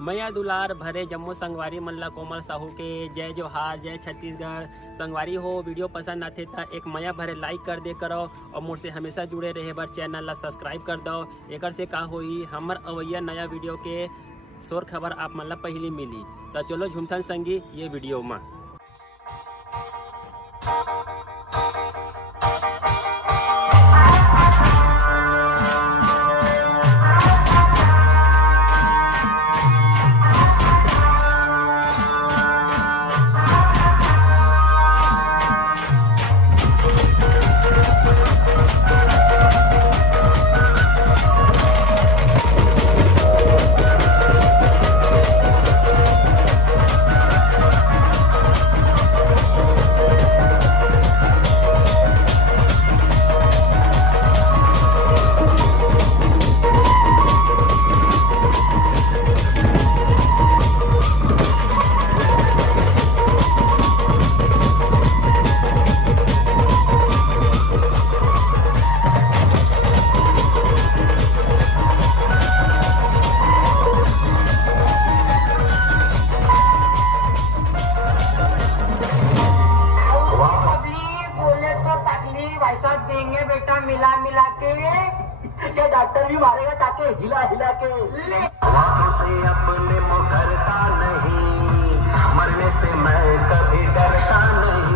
मैया दुलार भरे जम्मू संगवारी मल्ला कोमल साहू के जय जोहार, जय छत्तीसगढ़। संगवारी हो वीडियो पसंद आते तो एक मैया भरे लाइक कर दे करो और मुझसे हमेशा जुड़े रहे बर चैनल ला सब्सक्राइब कर दो। एक से का होई हमर अवैया नया वीडियो के शोर खबर आप मन ला पहली मिली। तो चलो झुमथन संगी ये वीडियो में। पैसा देंगे बेटा मिला मिला के डॉक्टर भी मारेगा ताकि हिला हिला के ले। से अपने मुकरता नहीं, मरने से मैं कभी डरता नहीं।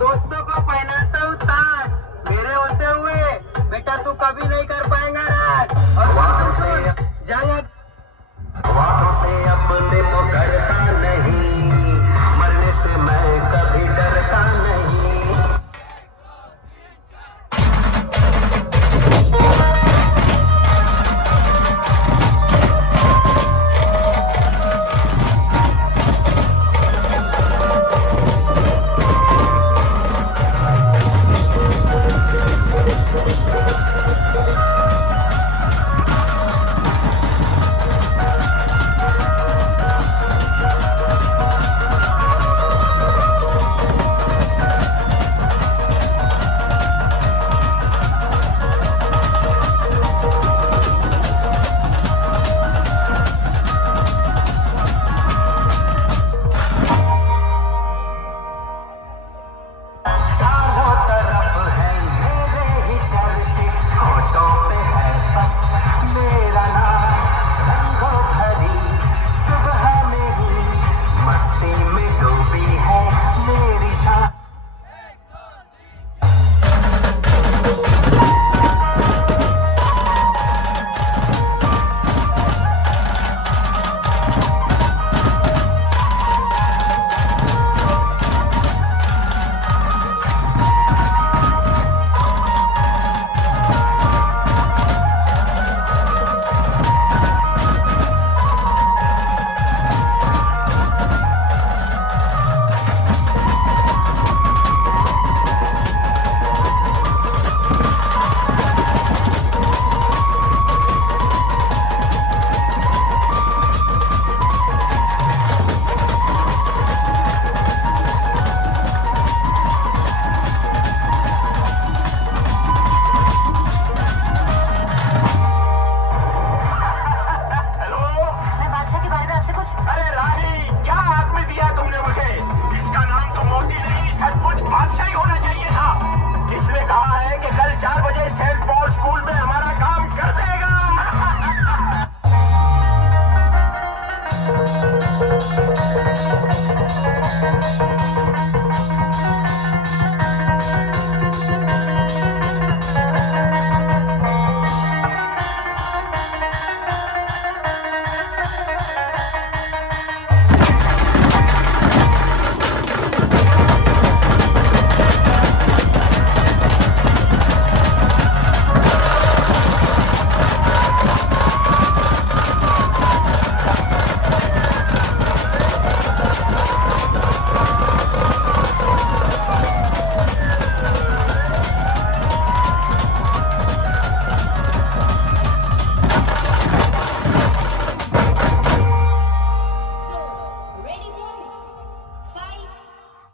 दोस्तों को पहनाता हूँ ताज, मेरे होते हुए बेटा तू कभी नहीं कर पाएगा राज। और जाएगा से अपने मुकरता नहीं।